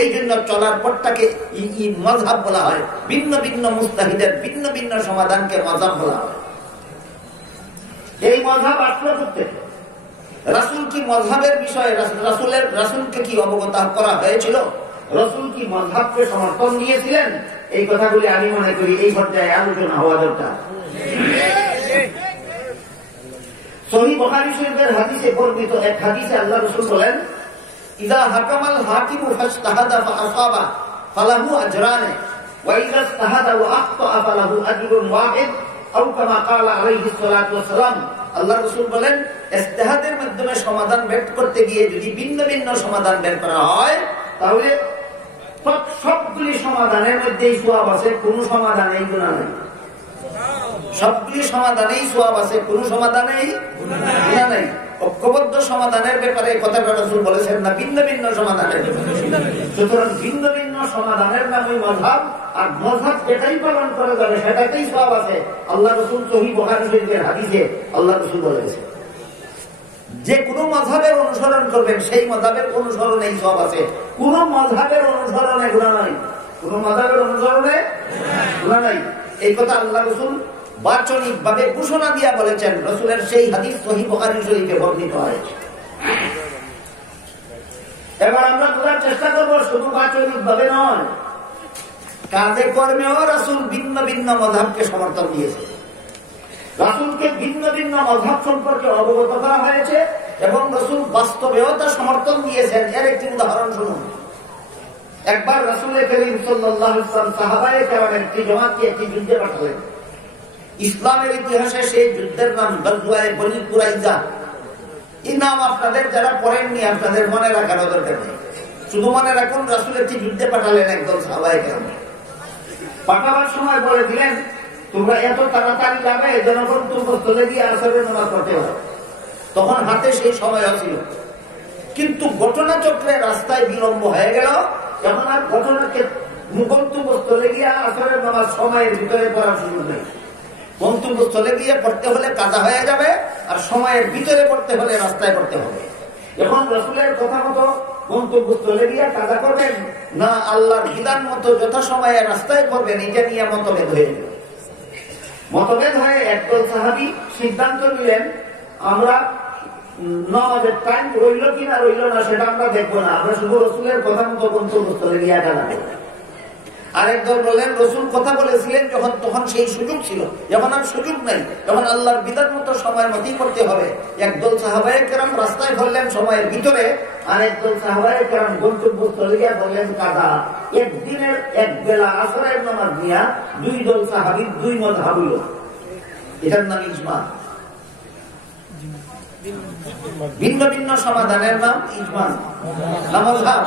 এই জন্য চলার পথটাকে মাযহাব বলা হয়। ভিন্ন ভিন্ন মুজতাহিদের ভিন্ন ভিন্ন সমাধানকে মাযহাব বলা হয়। এই মাযহাব আসলো করতে রাসূল কি মাযহাবের বিষয়ে রাসূলকে কি অবগত করা হয়েছিল? রাসূল কি মাযহাবকে সমর্থন দিয়েছিলেন? এই কথাগুলি আমি মনে করি এই পর্যায়ে আলোচনা হওয়া দরকার। সহিহ বুখারী শরীফের হাদিসে বর্ণিত এক হাদিসে আল্লাহ রাসূল বলেন, ইযা হাকামাল হাকিমু ফাজতাহাদা ফাআসাবা ফালাহু আজরান ওয়া ইযা ইজতাহাদা ওয়া আখতা ফালাহু আজরুন ওয়াহিদ আও কামা ক্বালা আলাইহিস সালাতু ওয়াস সালাম। আল্লাহ রাসূল বলেন, ইজতিহাদের মাধ্যমে সমাধান বের করতে গিয়ে যদি ভিন্ন ভিন্ন সমাধান বের করা হয় তাহলে সবগুলি সমাধানের মধ্যেই সওয়াব আছে, কোন সমাধানেই গুনাহ নেই। সবগুলি সমাধানেই সওয়াব আছে, কোন সমাধানেই গুনাহ নেই। ঐক্যবদ্ধ সমাধানের ব্যাপারে কথাটা রাসূল বলেছেন না, ভিন্ন ভিন্ন সমাধানের। সুতরাং ভিন্ন ভিন্ন সমাধানের নামই মাযহাব, আর মাযহাব যেটাই পালন করা যাবে সেটাতেই সওয়াব আছে। আল্লাহ রাসূল সহিহ বুখারী শরীফের হাদিসে আল্লাহ রাসূল বলেছেন, যে কোন মাযহাবের অনুসরণ করবেন সেই মাযহাবের অনুসরণেই সওয়াব আছে। কোন মাযহাবের অনুসরণে গুনাহ নাই, কোন মাযহাবের অনুসরণে গুনাহ নাই। এই কথা আল্লাহ রাসূল বাচনিক ভাবে ঘোষণা দিয়া বলেছেন। রাসূলের সেই হাদিস সহিহ বুখারী শরীফে বর্ণিত হয়েছে। এবার আমরা বোঝার চেষ্টা করব, শুধু বাচনিক ভাবে নয়, কাজে কর্মেও রাসূল ভিন্ন ভিন্ন মাযহাবকে সমর্থন দিয়েছে। রাসূলকে ভিন্ন ভিন্ন মাযহাব সম্পর্কে অবগত করা হয়েছে এবং রাসূল বাস্তবেও তা সমর্থন দিয়েছেন। এর একটি উদাহরণ শুনুন। একবার রাসূল করিম সাল্লাল্লাহু আলাইহি ওয়াসাল্লাম সাহাবায়ে কেরামের একটি জামাতকে একটি যুদ্ধে পাঠালেন। ইসলামের ইতিহাসে সেই যুদ্ধের নাম গজওয়ায়ে বনী কুরাইজা। এই নাম আপনাদের যারা পড়েননি আপনাদের মনে রাখার দরকার নেই, শুধু মনে রাখুন রাসূল একটি যুদ্ধে পাঠালেন একদল সাহাবায়ে কেরাম। পাঠাবার সময় বলে দিলেন, তোমরা এত তাড়াতাড়ি যাবে জনগণতন্ত্রে গিয়ে আসরের নামাজ পড়তে হবে। তখন হাতে সেই সময় ছিল, কিন্তু ঘটনাচক্রে রাস্তায় বিলম্ব হয়ে গেল। এখন আর ঘটনাকে গন্তব্যস্থলে গিয়ে আসরের নামাজ সময়ের ভিতরে পড়ার সুযোগ নেই। গন্তব্যস্থলে গিয়ে পড়তে হলে কাজা হয়ে যাবে, আর সময়ের ভিতরে পড়তে হলে রাস্তায় পড়তে হবে। এখন রাসূলের কথা মতো গন্তব্যস্থলে গিয়ে কাজা করবেন না আল্লাহর বিধান মতো যথাসময়ে রাস্তায় পড়বেন, এটা নিয়ে মতভেদ হয়ে যাবে। মতভেদ হয়ে একদল সাহাবী সিদ্ধান্ত নিলেন, আমরা নামাজের টাইম রইল কিনা রইল না সেটা আমরা দেখবো না, আমরা শুধু রাসূলের কথা মতো গন্তব্যস্থলে গিয়ে কাজা করব। আরেকদল বললেন, রাসূল কথা বলেছিলেন যখন তখন সেই সুযোগ ছিল, যখন আর সুযোগ নাই, তখন আল্লাহর বিধান মতো সময় মতই করতে হবে। একদল সাহাবায়ে কেরাম রাস্তায় বললেন সময়ের ভিতরে, আর একদল সাহাবায়ে কেরাম গন্তব্যস্থলে গিয়ে বললেন কাজা। একদিনের এক বেলা আসরের নামাজ নিয়ে দুই দল সাহাবীর দুই মাযহাব হইল, এটার নাম ইজমা। ভিন্ন ভিন্ন সমাধানের নাম ইজমা না মাযহাব।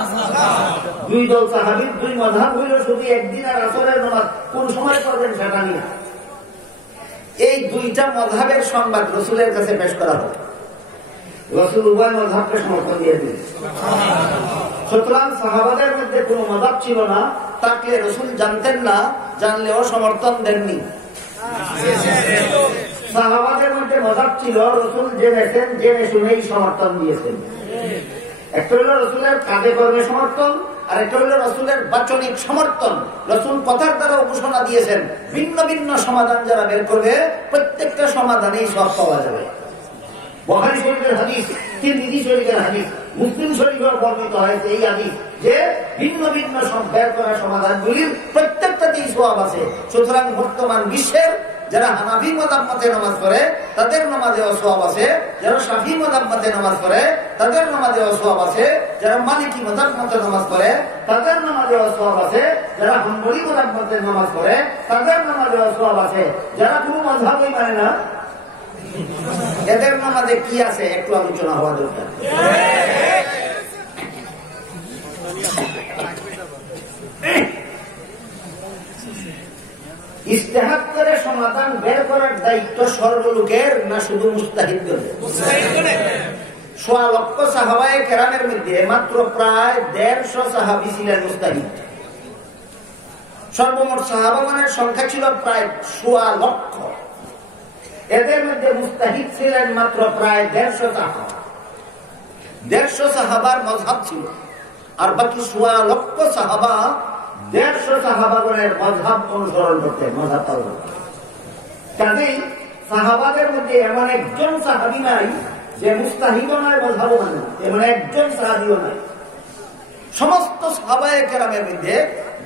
দুই দল সাহাবীর দুই মাযহাব হইল, শুধু একদিন আর আসরের নামাজ কোন সময় পড়বেন সেটা নিয়ে। এই দুইটা মাযহাবের সংবাদ রাসূলের কাছে পেশ করা হয়। রাসূল উভয় মাযহাবকে সমর্থন দিয়ে দিলেন। সুতরাং সাহাবাদের মধ্যে কোনো মাযহাব ছিল না, তাকে রাসূল জানতেন না, জানলেও সমর্থন দেননি। সাহাবাদের মধ্যে মাযহাব ছিল, রাসূল জেনেছেন, জেনে শুনেই সমর্থন দিয়েছেন। একটা হলো রাসূলের কাজে কর্মে সমর্থন, আর একটা হলো রাসূলের বাচনিক সমর্থন। রাসূল কথার দ্বারা ঘোষণা দিয়েছেন, ভিন্ন ভিন্ন সমাধান যারা বের করবে প্রত্যেকটা সমাধানেই সওয়াব পাওয়া যাবে। বুখারী শরীফের হাদিস, তিরমিজি শরীফের হাদিস, মুসলিম শরীফের বর্ণিত হয়েছে এই হাদিস যে ভিন্ন ভিন্ন বের করা সমাধানগুলির প্রত্যেকটাতেই সওয়াব আছে। সুতরাং বর্তমান বিশ্বের যারা হানাফি মাযহাব মতে নামাজ পড়ে তাদের নামাজেও সওয়াব আছে, যারা শাফি মাযহাব মতে নামাজ পড়ে তাদের নামাজেও সওয়াব আছে, যারা মালিকি মাযহাব মতে নামাজ পড়ে তাদের নামাজেও সওয়াব আছে, যারা হাম্বলি মাযহাব মতে নামাজ পড়ে তাদের নামাজেও সওয়াব আছে। যারা কোনো মাযহাবই মানে না এদের নামাজে কি আছে একটু আলোচনা হওয়া দরকার। ইজতিহাদ করে সমাধান বের করার দায়িত্ব সর্বলোকের না শুধু মুজতাহিদদের? সোয়া লক্ষ সাহাবায়ে কেরামের মধ্যে মাত্র প্রায় 150 সাহাবী ছিলেন মুজতাহিদ। সর্বমোট সাহাবাগণের সংখ্যা ছিল প্রায় সোয়া লক্ষ, এদের মধ্যে মুজতাহিদ ছিলেন মাত্র প্রায় 150 সাহাবা। 150 সাহাবার মাযহাব ছিল, আর বাকি 1.25 লক্ষ সাহাবা 150 সাহাবাগণের মাযহাব অনুসরণ করতে, মাযহাব পালন করতে। কাজেই সাহাবাদের মধ্যে এমন একজন সাহাবী নাই যে মুস্তাহিদও নয়, মাযহাবও মানে না, এমন একজন সাহাবীও নাই। সমস্ত সাহাবায়ে কেরামের মধ্যে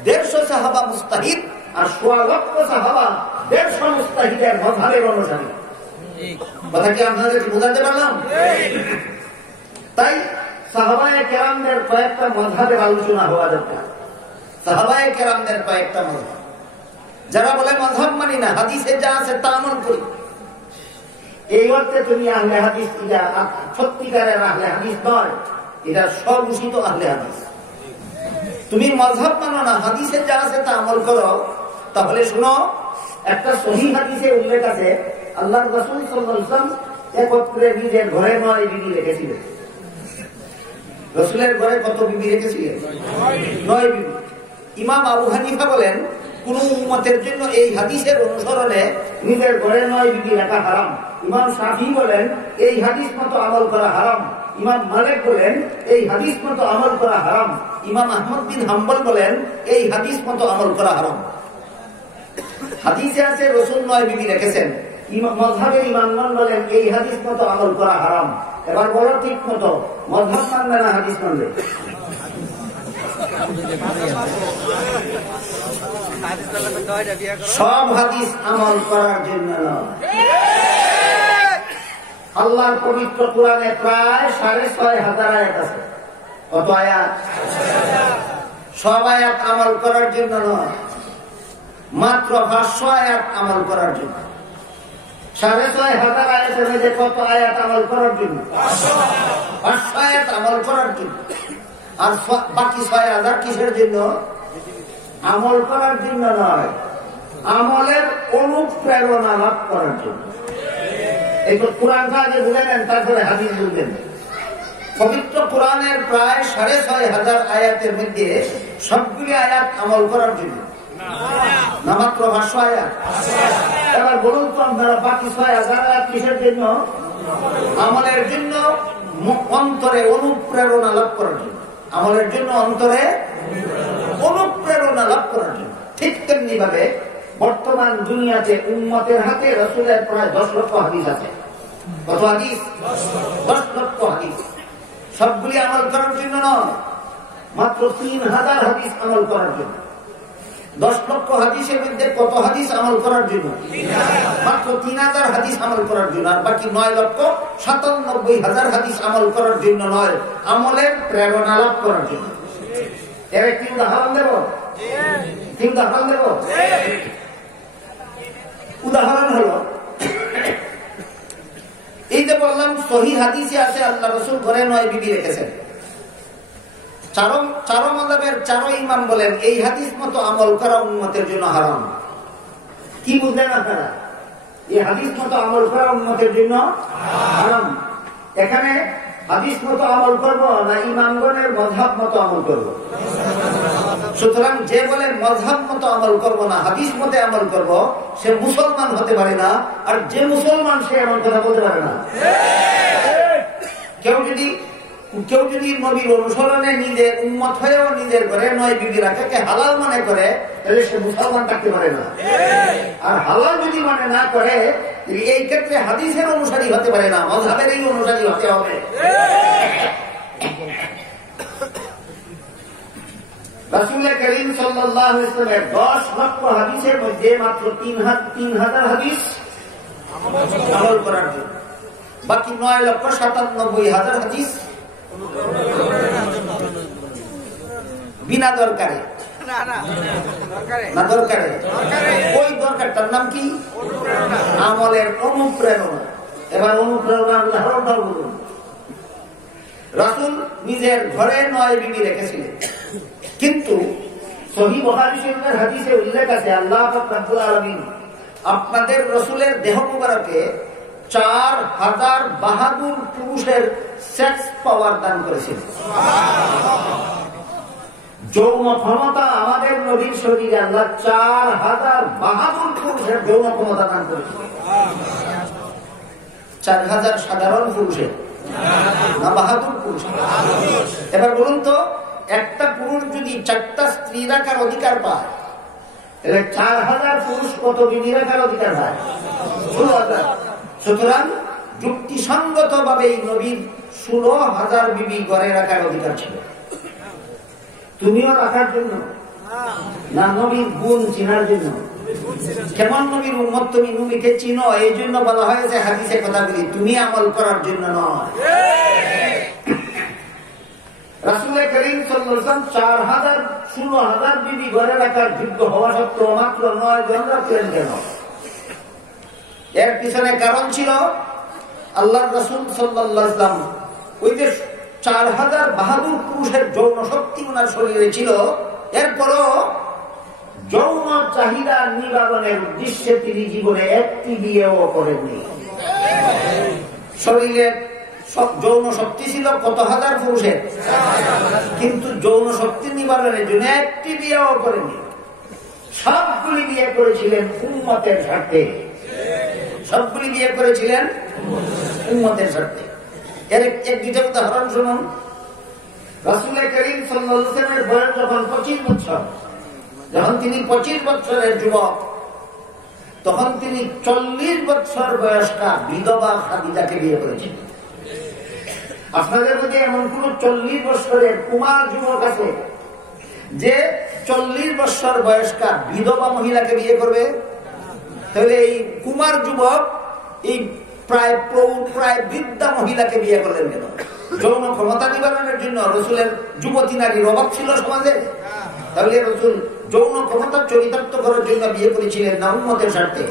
150 সাহাবা মুস্তাহিদ আর 1.25 লক্ষ সাহাবা 150 মুস্তাহিদের মাযহাবের অনুসারী। কথা কি আপনাদেরকে বোঝাতে পারলাম? তাই সাহাবায়ে কেরামদের কয়েকটা মাযহাবের আলোচনা হওয়া দরকার। সাহাবায়ে কেরামদের কয়েকটা মাযহাব, যারা বলে মাযহাব মানি না, হাদিসে যা আছে তা আমল করি, এই অর্থে তুমি আহলে হাদিস, এটা সত্যিকারের আহলে হাদিস নয়, এটা স্বঘোষিত আহলে হাদিস। তুমি মাযহাব মানো না, হাদিসে যা আছে তা আমল করো, তাহলে শুনো, একটা সহিহ হাদিসে উল্লেখ আছে আল্লাহর রাসূল সাল্লাল্লাহু আলাইহি ওয়াসাল্লাম একত্রে নিজের ঘরে 9 বিবি রেখেছিলেন। রাসূলের ঘরে কত বিবি রেখেছিলেন? 9 বিবি। ইমাম আবু হানিফা বলেন কোন উম্মতের জন্য এই হাদিসের অনুসরণে নিজের ঘরে 9 বিবি রাখা হারাম। ইমাম শাফিঈ বলেন এই হাদিস মতো আমল করা হারাম। ইমাম মালিক বলেন এই হাদিস মতো আমল করা হারাম। ইমাম আহমদ বিন হাম্বল বলেন এই হাদিস মতো আমল করা হারাম। হাদিসে আছে রাসূল 9 বিবি রেখেছেন, মাযহাবের ইমামগণ বলেন এই হাদিস মতো আমল করা হারাম। এবার বলো ঠিক মতো, মাযহাব মানবে না হাদিস মানবে? সব হাদিস আমল করার জন্য নয়। আল্লাহর পবিত্র কোরআনে প্রায় 6,500 আয়াত আছে। কত আয়াত? সব আয়াত আমল করার জন্য নয়, মাত্র 500 আয়াত আমল করার জন্য। 6,500 আয়াতের মধ্যে কত আয়াত আমল করার জন্য? 500 আয়াত আমল করার জন্য। আর বাকি 6,000 কিসের জন্য? আমল করার জন্য নয়, আমলের অনুপ্রেরণা লাভ করার জন্য। এই তো কোরআনটা আগে বুঝে নেন, তারপরে হাদিস বুঝবেন। পবিত্র কোরআনের প্রায় 6,500 আয়াতের মধ্যে সবগুলি আয়াত আমল করার জন্য না, মাত্র 500 আয়াত। এবার বলুন তো আপনারা বাকি 6,000 আয়াত কিসের জন্য? আমলের জন্য, অন্তরে অনুপ্রেরণা লাভ করার জন্য। আমলের জন্য, অন্তরে অনুপ্রেরণা লাভ করার জন্য। ঠিক তেমনি ভাবে বর্তমান দুনিয়াতে উম্মতের হাতে রাসূলের প্রায় 10 লক্ষ হাদিস আছে। কত হাদিস? 10 লক্ষ হাদিস। সবগুলি আমল করার জন্য নয়, মাত্র 3,000 হাদিস আমল করার জন্য। 10 লক্ষ হাদিসের মধ্যে কত হাদিস আমল করার জন্য? মাত্র 3,000 হাদিস আমল করার জন্য। আর বাকি 9,97,000 হাদিস আমল করার জন্য নয়, আমলের প্রেরণা লাভ করার জন্য। এর একটি উদাহরণ দেব, উদাহরণ হলো এই যে বললাম সহিহ হাদিসে আছে আল্লাহ রাসূল ঘরে 9 বিবি রেখেছেন। চারো মাযহাবের 4 ইমাম বলেন এই হাদিস মতো আমল করা উম্মতের জন্য হারাম। কি বুঝলেন আপনারা? এই হাদিস মতো আমল করা উম্মতের জন্য হারাম। এখানে হাদিস মতো আমল করব না ইমামগণের মাযহাব মতো আমল করব? সুতরাং যে বলে মাযহাব মতো আমল করব না, হাদিস মতে আমল করব, সে মুসলমান হতে পারে না। আর যে মুসলমান সে এমন কথা বলতে পারে না। কেউ যদি নবীর অনুসরণে নিজের উম্মত হয়েও নিজের ঘরে 9 বিবি রাখাকে হালাল মনে করে, তাহলে সে মুসলমান থাকতে পারে না। আর হালাল যদি মনে না করে, এই ক্ষেত্রে হাদিসের অনুসারী হতে পারে না, মাযহাবের এই অনুসারী হতে হবে। রাসূল করিম সাল্লাল্লাহু আলাইহি ওয়াসাল্লামের 10 লক্ষ হাদিসের মধ্যে মাত্র 3,000 হাদিস আমল করার জন্য। বাকি 9,97,000 হাদিস বিনা দরকারে, না দরকারে। ওই দরকারটার নাম কি? আমলের অনুপ্রেরণা। এবার অনুপ্রেরণার উদাহরণটাও বলুন। রাসূল নিজের ঘরে 9 বিবি রেখেছিলেন, কিন্তু সহিহ বুখারী শরীফের হাদিসে উল্লেখ আছে আল্লাহ পাক রব্বুল আলামিন আপনাদের রাসূলের দেহ মুবারকে 4,000 বাহাদুর পুরুষের সেক্স পাওয়ার দান করেছেন। যৌন ক্ষমতা আমাদের নবীর শরীরে আল্লাহ 4,000 বাহাদুর পুরুষের যৌন ক্ষমতা দান করেছেন। 4,000 সাধারণ পুরুষের না বাহাদুর পুরুষ? এবার বলুন তো একটা পুরুষ যদি 4টা স্ত্রী রাখার অধিকার পায়, তাহলে 4000 পুরুষ কত বিবি রাখার অধিকার হয়? 16,000। সুতরাং যুক্তিসঙ্গত ভাবে নবীর 16,000 বিবি ঘরে রাখার অধিকার ছিল। তুমিও রাখার জন্য না নবীর গুণ চিনার জন্য? কেমন নবীর উম্মত তুমি নবীকে চিনো এই জন্য বলা হয়েছে হাদিসে কথাগুলি, তুমি আমল করার জন্য নয়। রাসূল করিম সাল্লাল্লাহু আলাইহি ওয়াসাল্লাম 16,000 বিবি ঘরে রাখার যোগ্য হওয়া সত্ত্বেও মাত্র 9 জন রাখলেন কেন? এর পিছনে কারণ ছিল আল্লাহর রাসূল সাল্লাল্লাহু আলাইহি ওয়াসাল্লাম ওই যে 4000 বাহাদুর পুরুষের যৌন শক্তি ওনার শরীরে ছিল, এরপরও যৌন চাহিদা নিবারণের উদ্দেশ্যে তিনি জীবনে একটি বিয়েও করেননি। শরীরে যৌন শক্তি ছিল কত হাজার পুরুষের, কিন্তু যৌন শক্তি নিবারণের জন্য একটি বিয়েও করেননি। সবগুলি বিয়ে করেছিলেন উম্মতের স্বার্থে, সবগুলি বিয়ে করেছিলেন উম্মতের স্বার্থে। এর এক দুইটা উদাহরণ শুনুন। রাসূল করিম সাল্লাল্লাহু আলাইহি ওয়াসাল্লামের বয়স যখন 25 বছর, যখন তিনি 25 বছরের যুবক, তখন তিনি 40 বছর বয়স্কা বিধবা খাদিজাকে বিয়ে করেছিলেন। আপনাদের মধ্যে এমন কোন 40 বছরের কুমার যুবক আছে যে 40 বছর বয়স্কা বিধবা মহিলাকে বিয়ে করবে? তাহলে এই কুমার যুবক এই প্রায় বৃদ্ধা মহিলাকে বিয়ে করলেন কেন? যৌন ক্ষমতা নিবারণের জন্য? রসুলের যুবতী নারীর অভাব ছিল সমাজে? তাহলে রসুল যৌন ক্ষমতা চরিতার্থ করার জন্য বিয়ে করেছিলেন না উম্মতের স্বার্থে?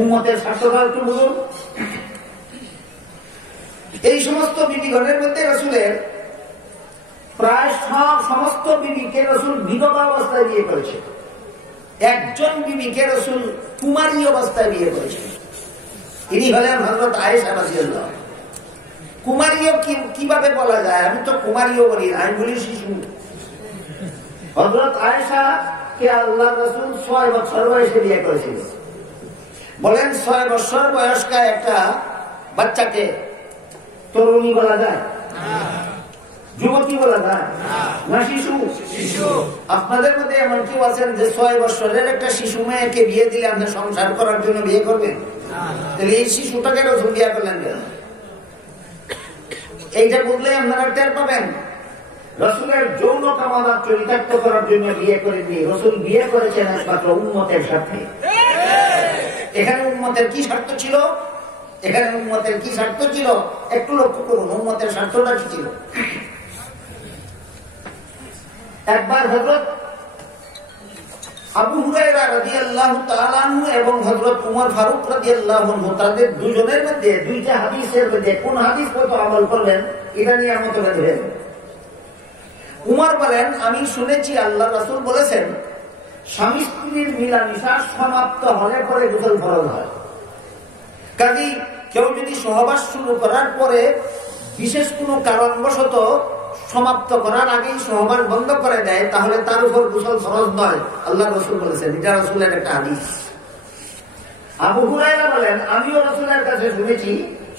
উম্মতের স্বার্থটা একটু বলুন। এই সমস্ত বিবিগণের মধ্যে রসুলের প্রায় সমস্ত বিবিকে রসুল বিধবা অবস্থায় বিয়ে করেছে। একজন বিবিকে রসুল কুমারী অবস্থায় বিয়ে করেছে, ইনি হলেন হযরত আয়েশা রাদিয়াল্লাহু আনহা। কুমারীও কিভাবে বলা যায়? আমি তো কুমারীও বলি, আমি বলি শিশু। হযরত আয়েশা কে আল্লাহর রাসূল 6 বছর বয়সে বিয়ে করেছিল। বলেন 6 বছর বয়স্কা একটা বাচ্চাকে তরুণী বলা যায়? যুবতী বলা যায় না? শিশু। আপনাদের মধ্যে এমন কেউ আছেন যে 6 বছরের একটা শিশু মেয়েকে বিয়ে দিলে আপনি সংসার করার জন্য বিয়ে করবেন? তাহলে এই শিশুটাকে রসুল বিয়ে করলেন কেন? এইটা বুঝলে আপনারা টের পাবেন রসুলের যৌন কামনা চরিতার্থ করার জন্য বিয়ে করেননি। রসুল বিয়ে করেছেন একমাত্র উম্মতের সাথে। এখানে উম্মতের কি স্বার্থ ছিল? এখানে উম্মতের কি স্বার্থ ছিল একটু লক্ষ্য করুন। উম্মতের স্বার্থটা কি ছিল? একবার হযরত আবু হুরায়রা রাদিয়াল্লাহু তাআলা আনহু এবং হযরত উমর ফারুক রাদিয়াল্লাহু আনহু, তাদের দুজনের মধ্যে দুইটা হাদিসের মধ্যে কোন হাদিস কত আমল করলেন এটা নিয়ে মতভেদ হয়েছে। উমর বলেন, আমি শুনেছি আল্লাহ রাসূল বলেছেন স্বামী স্ত্রীর মিলামিশা সমাপ্ত হলে পরে গোসল ফরজ হয়। কাজেই কেউ যদি সহবাস শুরু করার পরে বিশেষ কোনো কারণবশত সমাপ্ত করার আগেই সহবাস বন্ধ করে দেয়, তাহলে তার উপর গোসল ফরজ নয়, আল্লাহ রাসূল বলেছেন। এটা রাসূলের একটা হাদিস। আবু হুরায়রা বলেন, আমিও রাসূলের কাছে শুনেছি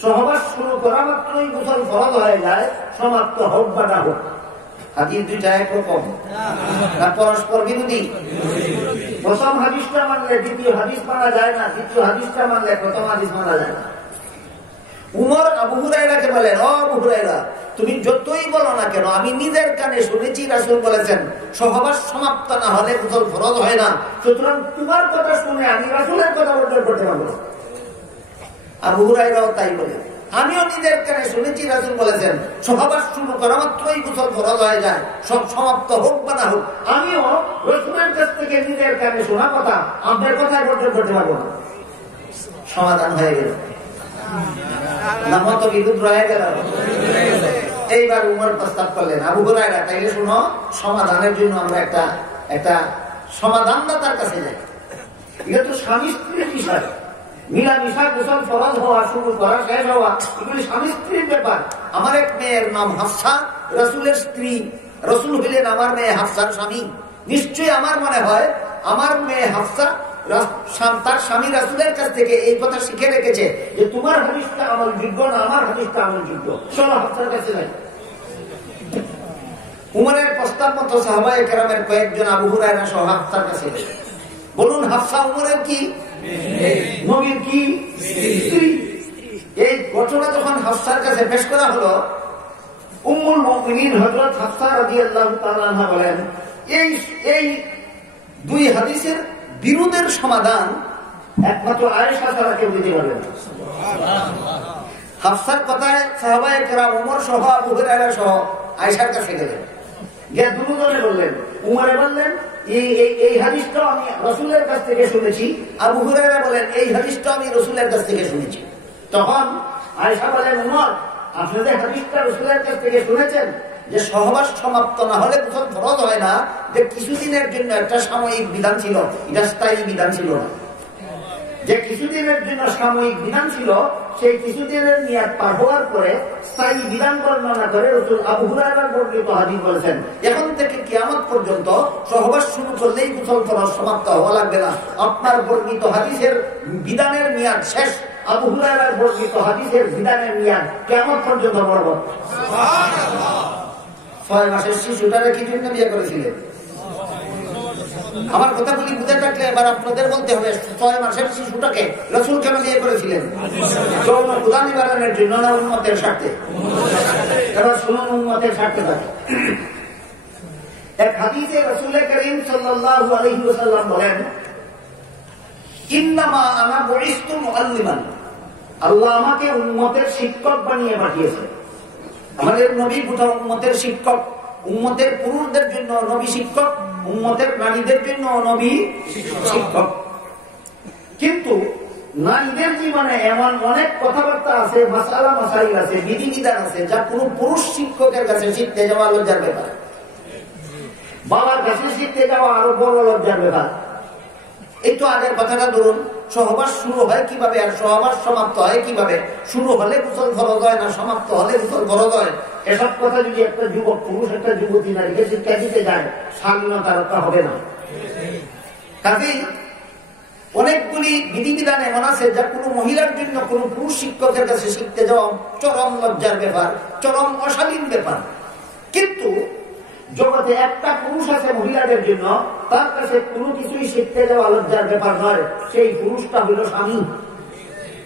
সহবাস শুরু করা মাত্রই গোসল ফরজ হয়ে যায়, সমাপ্ত হোক বা না হোক। হাদিস দুইটা একরকম না পরস্পর বিরোধী? প্রথম হাদিসটা মানলে দ্বিতীয় হাদিস মানা যায় না, দ্বিতীয় হাদিসটা মানলে প্রথম হাদিস মানা যায় না। উমর আবু হুরায়রাকে বলেন, ও আবু হুরায়রা, তুমি যতই বলো না কেন, আমি নিজের কানে শুনেছি রাসূল বলেছেন সহবাস সমাপ্ত না হলে গোসল ফরজ হয় না, সুতরাং তোমার কথা শুনে আমি রাসূলের কথা বর্জন করতে পারবো না। আবু হুরায়রাও তাই বলে, আমিও নিজের কানে শুনেছি রাসূল বলেছেন সহবাস শুরু করা মাত্রই গোসল ফরজ হয়ে যায়, সব সমাপ্ত হোক বা না হোক। আমিও রাসূলের কাছ থেকে নিজের কানে শোনা কথা আপনার কথায় বর্জন করতে পারবো না। সমাধান হয়ে গেল না? মত বিরোধ রয়ে গেল। এইবার উমর প্রস্তাব করলেন, আবু হুরায়রা তাইলে শুনো, সমাধানের জন্য আমরা একটা সমাধানটা তার কাছে যাই। এটা তো স্বামী স্ত্রীর বিষয়, মিলামিশা গোসল ফরজ হওয়া, শুরু করা, শেষ হওয়া, এগুলি স্বামী স্ত্রীর ব্যাপার। আমার এক মেয়ের নাম হাফসা, রাসূলের স্ত্রী, রাসূল হইলেন আমার মেয়ে হাফসার স্বামী। নিশ্চয়ই আমার মনে হয় আমার মেয়ে হাফসা তার স্বামী রাসূলের কাছ থেকে এই কথা শিখে রেখেছে যে তোমার হাদিসটা আমলযোগ্য না, আমার হাদিসটা আমলযোগ্য, চলো হাফসার কাছে যাই। উমরের প্রস্তাব মতো সাহাবায়ে কেরামের কয়েকজন আবু হুরায়রা সহ হাফসার কাছে গেলেন। বলুন, হাফসা উমরের কি নবীর কি স্ত্রী? এই ঘটনা যখন হাফসার কাছে পেশ করা হলো, উম্মুল মুমিনিন হযরত হাফসা রাদিয়াল্লাহু তাআলা আনহা বলেন, এই দুই হাদিসের বিরোধের সমাধান একমাত্র আয়েশা ছাড়া কেউ দিতে পারবে না। হাফসার কথায় সাহাবায়ে কেরাম ওমর সহ আবু হুরায়রা সহ আয়েশার কাছে গেলেন। গিয়ে দুজনে বললেন, উমরে বললেন এই হাদিসটা আমি রাসূলের কাছ থেকে শুনেছি, আবু হুরায়রা বলেন এই হাদিসটা আমি রাসূলের কাছ থেকে শুনেছি। তখন আয়েশা বলেন, উমর আপনি যে হাদিসটা রাসূলের কাছ থেকে শুনেছেন যে সহবাস সমাপ্ত না হলে গোসল ফরজ হয় না, যে কিছুদিনের জন্য একটা সাময়িক বিধান ছিল, এটা স্থায়ী বিধান ছিল না। যে কিছুদিনের জন্য সাময়িক বিধান ছিল, সেই কিছুদিনের মেয়াদ পার হওয়ার পরে স্থায়ী বিধান বর্ণনা করে রাসূল আবু হুরায়রার বর্ণিত হাদিস বলেছেন, এখন থেকে কিয়ামত পর্যন্ত সহবাস শুরু করলেই গোসল ফরজ সমাপ্ত হওয়া লাগবে না। আপনার বর্ণিত হাদিসের বিধানের মেয়াদ শেষ। আবু হুরায়রার বর্ণিত হাদিসের বিধানের মেয়াদ কিয়ামত পর্যন্ত বলবৎ। সুবহানাল্লাহ। 6 মাসের শিশুটারে কি জন্য বিয়ে করেছিলেন? আমার কথাগুলি বুঝে থাকলে এবার আপনাদের বলতে হবে, 6 মাসের শিশুটাকে রাসূল কেন বিয়ে করেছিলেন? যৌন ক্ষুধা নিবারণের জন্য না উম্মতের স্বার্থে? এবার শুনুন উম্মতের স্বার্থে থাকে। এক হাদিসে রাসূল করিম সাল্লাল্লাহু আলাইহি ওয়াসাল্লাম বলেন, ইন্নামা আনা বুইসতু মুআল্লিমান, আল্লাহ আমাকে উম্মতের শিক্ষক বানিয়ে পাঠিয়েছেন। আমাদের নবী গোটা উম্মতের শিক্ষক। উম্মতের পুরুষদের জন্য নবী শিক্ষক, উম্মতের নারীদের জন্য নবী শিক্ষক। কিন্তু নারীদের জীবনে এমন অনেক কথাবার্তা আছে, মাসালা মাসাইল আছে, বিধিবিধান আছে, যা কোন পুরুষ শিক্ষকের কাছে শিখতে যাওয়া লজ্জার ব্যাপার। বাবার কাছে শিখতে যাওয়া আরো বড় লজ্জার ব্যাপার। এই তো আগের কথাটা ধরুন, সহবাস শুরু হয় কিভাবে আর সহবাস সমাপ্ত হয় কিভাবে, শুরু হলে গোসল ফরজ হয় না সমাপ্ত হলে গোসল ফরজ হয়, এসব কথা যদি একটা যুবক পুরুষ একটা যুবতী নারীকে শিক্ষা দিতে যায়, স্বাধীনতা রক্ষা হবে না। কাজেই অনেকগুলি বিধিবিধান এমন আছে যা কোনো মহিলার জন্য কোন পুরুষ শিক্ষকের কাছে শিখতে যাওয়া চরম লজ্জার ব্যাপার, চরম অশালীন ব্যাপার। কিন্তু জগতে একটা পুরুষ আছে মহিলাদের জন্য, তার কাছে কোনো কিছুই শিখতে যাওয়া লজ্জার ব্যাপার নয়। সেই পুরুষটা হলো স্বামী।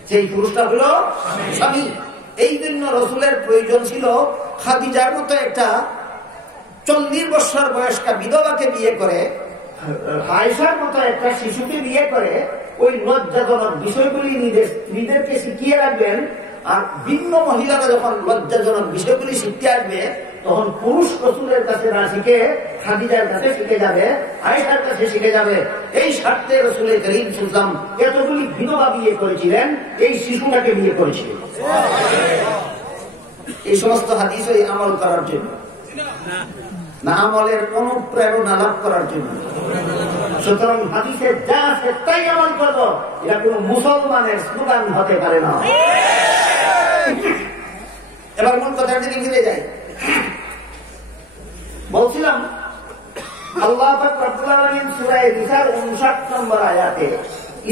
সেই পুরুষটা হলো স্বামী। এই জন্য রাসূলের প্রয়োজন ছিল খাদিজার মতো একটা 40 বছর বয়স্কা বিধবাকে বিয়ে করে, আয়েশার মতো একটা শিশুকে বিয়ে করে ওই লজ্জাজনক বিষয়গুলি নিজেদেরকে শিখিয়ে রাখবেন। আর ভিন্ন মহিলারা যখন লজ্জাজনক বিষয়গুলি শিখতে আসবে, তখন পুরুষ রাসূলের কাছে না শিখে খাদিজার কাছে শিখে যাবে, আয়েশার কাছে শিখে যাবে। এই স্বার্থে রাসূল করিম সাল্লাল্লাহু আলাইহি ওয়াসাল্লাম এতগুলি বিধবা বিয়ে করেছিলেন, এই শিশুটাকে বিয়ে করেছিলেন। এই সমস্ত হাদিস ওই আমল করার জন্য না, আমলের অনুপ্রেরণা লাভ করার জন্য। সুতরাং হাদিসে যা আছে তাই আমল করবো, এটা কোন মুসলমানের স্লোগান হতে পারে না। এবার মূল কথার দিকে ফিরে যাই। বলছিলাম আল্লাহ পাক রব্বুল আলামিন সূরা নিসার 59 নম্বর আয়াতে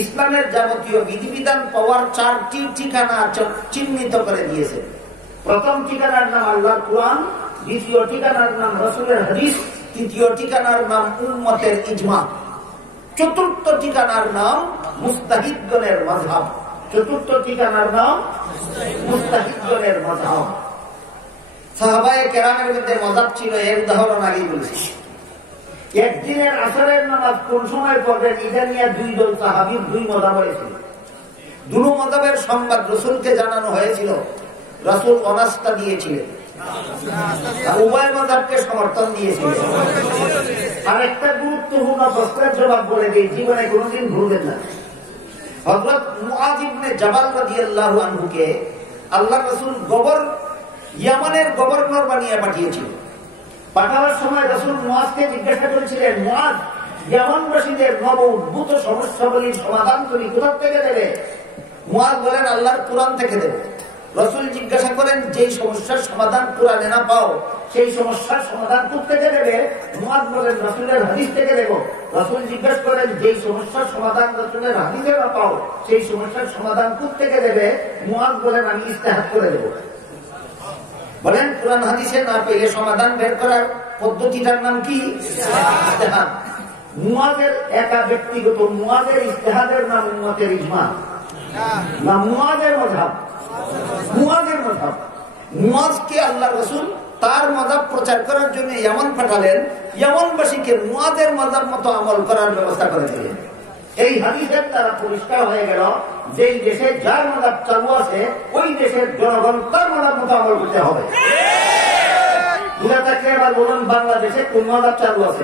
ইসলামের যাবতীয় বিধিবিধান পাওয়ার 4টি ঠিকানা চিহ্নিত করে দিয়েছে। প্রথম ঠিকানার নাম আল্লাহর কোরআন, দ্বিতীয় ঠিকানার নাম রাসূলের হাদিস, তৃতীয় ঠিকানার নাম উম্মতের ইজমা, চতুর্থ ঠিকানার নাম মুস্তাহিদগণের মাযহাব। চতুর্থ ঠিকানার নাম মুস্তাহিদগণের মাযহাব। সাহাবায়ে কেরামের মধ্যে মাযহাব ছিল, এর উদাহরণ আগেই বলেছি। একদিনের আসরের নামাজ কোন সময় পড়বেন, এটা নিয়ে 2 জন সাহাবীর 2 মাযহাব হয়েছিল। দুটো মাযহাবের সংবাদ রাসূলকে জানানো হয়েছিল, রাসূল অনাস্থা দিয়েছিলেন, উভয় মাযহাবকে সমর্থন দিয়েছিলেন। আর একটা গুরুত্বপূর্ণ প্রশ্নের জবাব বলে দিই, জীবনে কোনোদিন ভুলবেন না। হযরত মুআয ইবনে জাবাল রাদিয়াল্লাহু আনহুকে আল্লাহর রাসূল ইয়ামানের গভর্নর বানিয়ে পাঠিয়েছিলেন। পাঠানোর সময় রাসূল মুআযকে জিজ্ঞাসা করেছিলেন, মুআয, ইয়ামানবাসীদের নব উদ্ভূত সমস্যাগুলির সমাধান তুমি কোথা থেকে দেবে? মুআয বলেন, আল্লাহর কোরআন থেকে দেব। রাসূল জিজ্ঞাসা করেন, যেই সমস্যার সমাধান কোরআনে না পাও, সেই সমস্যার সমাধান কোথা থেকে দেবে? মুআয বলেন, রাসূলের হাদিস থেকে দেব। রাসূল জিজ্ঞাসা করেন, যেই সমস্যার সমাধান রাসূলের হাদিসে না পাও, সেই সমস্যার সমাধান কোথা থেকে দেবে? মুআয বলেন, আমি ইজতিহাদ করে দেব। বলেন, কোরআন হাদিসে না পেলে সমাধান বের করার পদ্ধতিটার নাম কি? ইজতিহাদ। মুয়াজের একা ব্যক্তিগত মুয়াজের ইজতিহাদের নাম উম্মতের ইজমা না মুয়াজের মাযহাব। মুয়াজের মাযহাব, মুয়াজকে আল্লাহ রাসূল তার মাযহাব প্রচার করার জন্য ইয়ামান পাঠালেন, ইয়ামানবাসীকে মুয়াজের মাযহাব মতো আমল করার ব্যবস্থা করে দিলেন। এই হাদিসের দ্বারা পরিষ্কার হয়ে গেল যেই দেশে যার মাযহাব চালু আছে ওই দেশের জনগণ তার মাযহাব মতো আমল করতে হবে। এবার বলুন বাংলাদেশে কোন মাযহাব চালু আছে?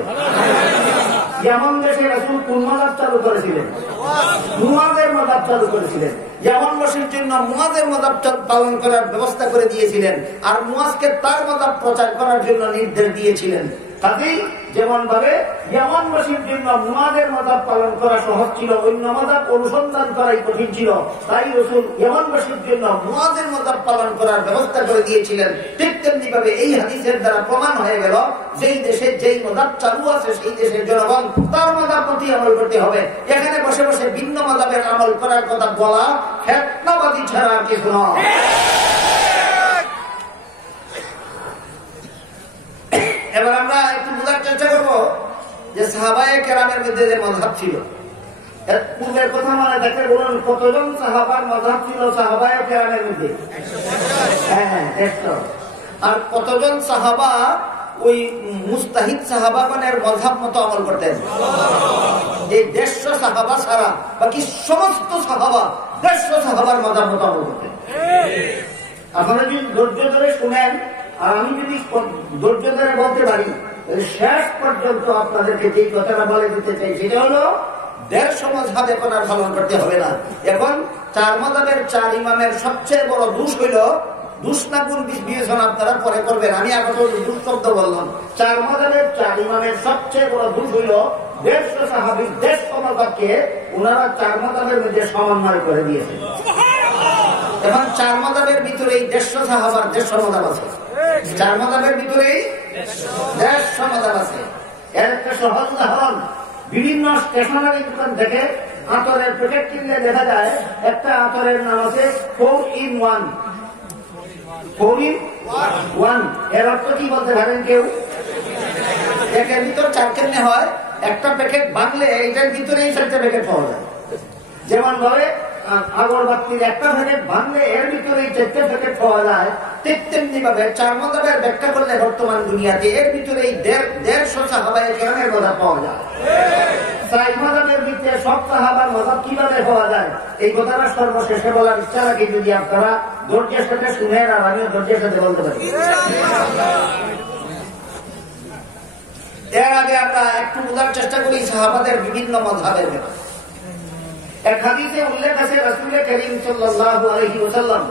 ইয়ামান দেশে রাসূল কোন মাযহাব চালু করেছিলেন? মুয়াজের মাযহাব চালু করেছিলেন। ইয়ামানবাসীর জন্য মুয়াজের মাযহাব পালন করার ব্যবস্থা করে দিয়েছিলেন, আর মুয়াজকে তার মাযহাব প্রচার করার জন্য নির্দেশ দিয়েছিলেন। কাজেই যেমন ভাবে ইয়ামানবাসীর জন্য মুয়াজের মাযহাব পালন করা সহজ ছিল, অন্য মাযহাব অনুসন্ধান করাই কঠিন ছিল, তাই রাসূল ইয়ামানবাসীর জন্য মুয়াজের মাযহাব পালন করার ব্যবস্থা করে দিয়েছিলেন। ঠিক তেমনি ভাবে এই হাদিসের দ্বারা প্রমাণ হয়ে গেল যেই দেশে যেই মাযহাব চালু আছে সেই দেশের জনগণ তার মাযহাব প্রতি আমল করতে হবে। এখানে বসে বসে ভিন্ন মাযহাবের আমল করার কথা বলা ফিতনাবাদী ছাড়া আর কিছু নয়। এবার আমরা একটু বোঝার চেষ্টা করবো যে সাহাবায়ে কেরামের মধ্যে যে মাযহাব ছিল, পূর্বের কথা মনে দেখে বলুন কতজন সাহাবার মাযহাব ছিল সাহাবায়ে কেরামের মধ্যে? হ্যাঁ, 100। আর কতজন সাহাবা ওই মুস্তাহিদ সাহাবাগণের মাযহাব মতো আমল করতেন? এই 150 সাহাবা ছাড়া বাকি সমস্ত সাহাবা 150 সাহাবার মাযহাব মতো আমল করতেন। আপনারা যদি ধৈর্য ধরে শুনেন আর আমি যদি ধৈর্য ধরে বলতে পারি শেষ পর্যন্ত আপনাদেরকে যেই কথাটা বলে দিতে চাই সেটা হলো 150 মাযহাব এখন আর পালন করতে হবে না। এখন 4 মাযহাবের 4 ইমামের সবচেয়ে বড় দোষ হইল, দোষ না গুণ বিবেচনা আপনারা পরে করবেন, আমি আগে দোষ শব্দ বললাম। 4 মাযহাবের 4 ইমামের সবচেয়ে বড় দোষ হইল 150 সাহাবী 150 মাযহাবকে ওনারা 4 মাযহাবের মধ্যে সমন্বয় করে দিয়েছে। এখন 4 মাযহাবের ভিতরে 150 সাহাবার 150 মাযহাব আছে। 4 মাযহাবের ভিতরেই 150 মাযহাব আছে। এর একটা সহজ উদাহরণ, বিভিন্ন স্টেশনারি দোকান থেকে আতরের প্যাকেট কিনলে দেখা যায় একটা আতরের নাম আছে 4 in 1। 4 in 1 এর অর্থ কি বলতে পারেন কেউ? একের ভিতর 4 কেমনে হয়? একটা প্যাকেট ভাঙলে এটার ভিতরেই 4টা প্যাকেট পাওয়া যায়। যেমন ভাবে আগরবাতির একটা প্যাকেট ভাঙলে এর ভিতরেই 4টা প্যাকেট পাওয়া যায়, ঠিক তেমনি ভাবে 4 মাযহাবের ব্যাখ্যা করলে বর্তমান দুনিয়াতে এর ভিতরেই 150 সাহাবায়ে কেরামের মাযহাব পাওয়া যায়। 4 মাযহাবের ভিতরে সব সাহাবার মাযহাব কিভাবে পাওয়া যায় এই কথাটা সর্বশেষে বলার ইচ্ছা রাখি, যদি আপনারা ধৈর্যের সাথে শুনেন আর আমিও ধৈর্যের সাথে বলতে পারি। এর আগে আমরা একটু বোঝার চেষ্টা করি সাহাবাদের বিভিন্ন মাযহাবের ব্যাপারে। এক হাদিসে উল্লেখ আছে রাসূল করিম সাল্লাল্লাহু আলাইহি ওয়াসাল্লাম